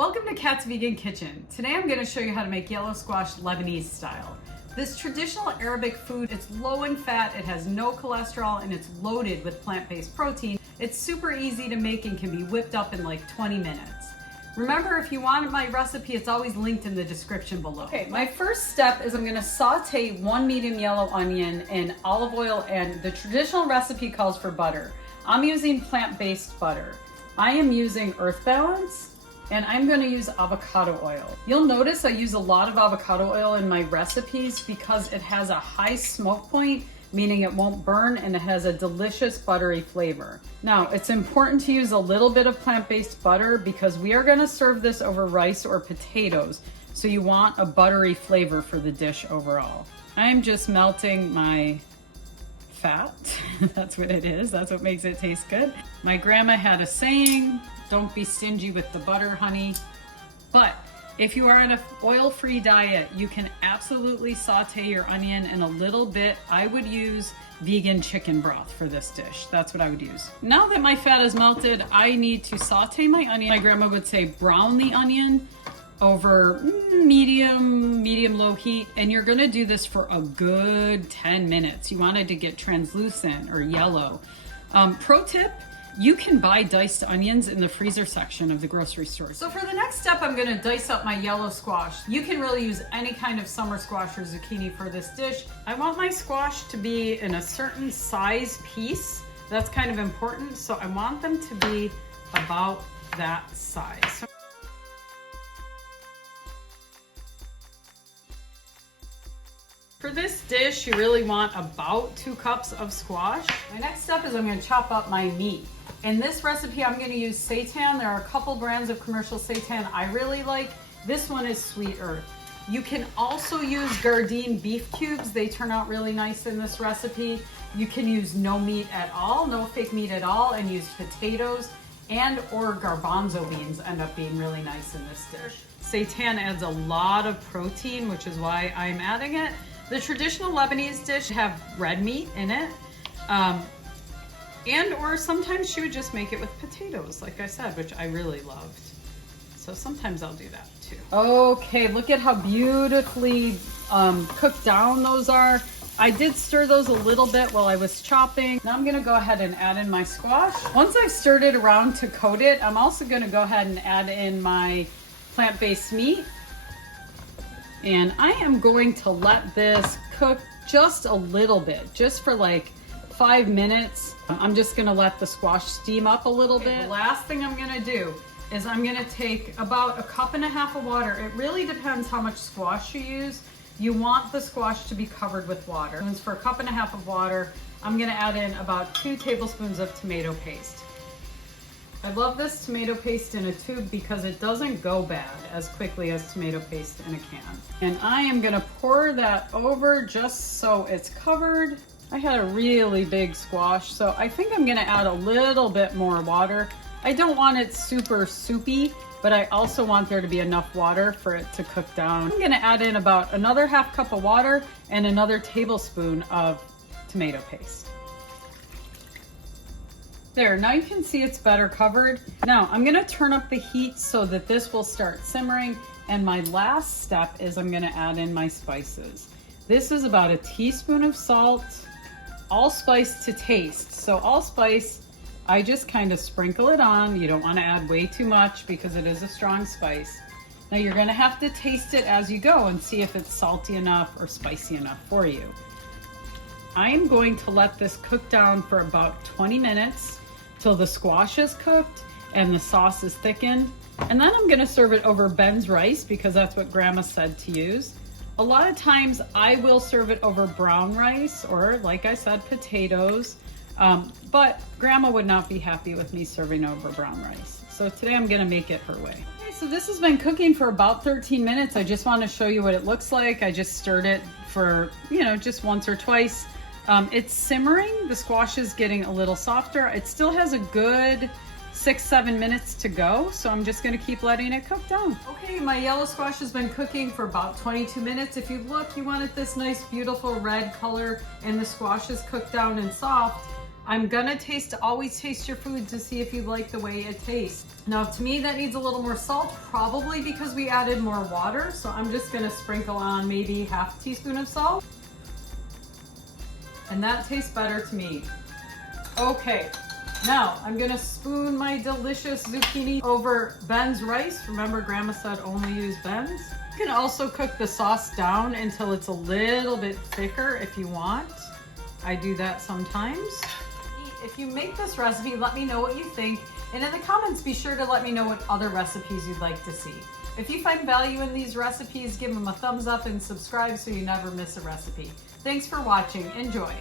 Welcome to Kat's Vegan Kitchen. Today I'm going to show you how to make yellow squash Lebanese style. This traditional Arabic food, it's low in fat, it has no cholesterol, and it's loaded with plant-based protein. It's super easy to make and can be whipped up in like 20 minutes. Remember, if you want my recipe, it's always linked in the description below. Okay, my first step is I'm going to saute one medium yellow onion in olive oil, and the traditional recipe calls for butter. I'm using plant-based butter. I am using Earth Balance, and I'm going to use avocado oil. You'll notice I use a lot of avocado oil in my recipes because it has a high smoke point, meaning it won't burn, and it has a delicious buttery flavor. Now, it's important to use a little bit of plant-based butter because we are going to serve this over rice or potatoes, so you want a buttery flavor for the dish overall. I'm just melting my fat. That's what it is. That's what makes it taste good. My grandma had a saying, don't be stingy with the butter, honey. But if you are on an oil-free diet, you can absolutely saute your onion in a little bit. I would use vegan chicken broth for this dish. That's what I would use. Now that my fat is melted, I need to saute my onion. My grandma would say brown the onion over medium-low heat, and you're gonna do this for a good 10 minutes. You want it to get translucent or yellow. Pro tip, you can buy diced onions in the freezer section of the grocery store. So for the next step, I'm gonna dice up my yellow squash. You can really use any kind of summer squash or zucchini for this dish. I want my squash to be in a certain size piece. That's kind of important, so I want them to be about that size. For this dish, you really want about 2 cups of squash. My next step is I'm going to chop up my meat. In this recipe, I'm going to use seitan. There are a couple brands of commercial seitan I really like. This one is Sweet Earth. You can also use Gardein beef cubes. They turn out really nice in this recipe. You can use no meat at all, no fake meat at all, and use potatoes and or garbanzo beans end up being really nice in this dish. Seitan adds a lot of protein, which is why I'm adding it. The traditional Lebanese dish have red meat in it, and or sometimes she would just make it with potatoes, like I said, which I really loved. So sometimes I'll do that too. Okay, look at how beautifully cooked down those are. I did stir those a little bit while I was chopping. Now I'm gonna go ahead and add in my squash. Once I've stirred it around to coat it, I'm also gonna go ahead and add in my plant-based meat. And I am going to let this cook just a little bit, just for like 5 minutes. I'm just gonna let the squash steam up a little bit. The last thing I'm gonna do is I'm gonna take about 1.5 cups of water. It really depends how much squash you use. You want the squash to be covered with water. And for 1.5 cups of water, I'm gonna add in about 2 tablespoons of tomato paste. I love this tomato paste in a tube because it doesn't go bad as quickly as tomato paste in a can. And I am gonna pour that over just so it's covered. I had a really big squash, so I think I'm gonna add a little bit more water. I don't want it super soupy, but I also want there to be enough water for it to cook down. I'm gonna add in about another 1/2 cup of water and another tablespoon of tomato paste. There, now you can see it's better covered. Now I'm gonna turn up the heat so that this will start simmering. And my last step is I'm gonna add in my spices. This is about 1 teaspoon of salt, allspice to taste. So allspice, I just kind of sprinkle it on. You don't wanna add way too much because it is a strong spice. Now you're gonna have to taste it as you go and see if it's salty enough or spicy enough for you. I am going to let this cook down for about 20 minutes till the squash is cooked and the sauce is thickened. And then I'm gonna serve it over Ben's rice because that's what Grandma said to use. A lot of times I will serve it over brown rice or, like I said, potatoes. But Grandma would not be happy with me serving over brown rice. So today I'm gonna make it her way. Okay, so this has been cooking for about 13 minutes. I just wanna show you what it looks like. I just stirred it for, just once or twice. It's simmering, the squash is getting a little softer. It still has a good 6-7 minutes to go, so I'm just gonna keep letting it cook down. Okay, my yellow squash has been cooking for about 22 minutes. If you look, you want it this nice, beautiful red color, and the squash is cooked down and soft. I'm gonna always taste your food to see if you like the way it tastes. Now to me that needs a little more salt, probably because we added more water. So I'm just gonna sprinkle on maybe half a teaspoon of salt. And that tastes better to me. Okay, now I'm gonna spoon my delicious zucchini over Ben's rice. Remember, Grandma said only use Ben's. You can also cook the sauce down until it's a little bit thicker if you want. I do that sometimes. If you make this recipe, let me know what you think. And in the comments, be sure to let me know what other recipes you'd like to see. If you find value in these recipes, give them a thumbs up and subscribe so you never miss a recipe. Thanks for watching. Enjoy.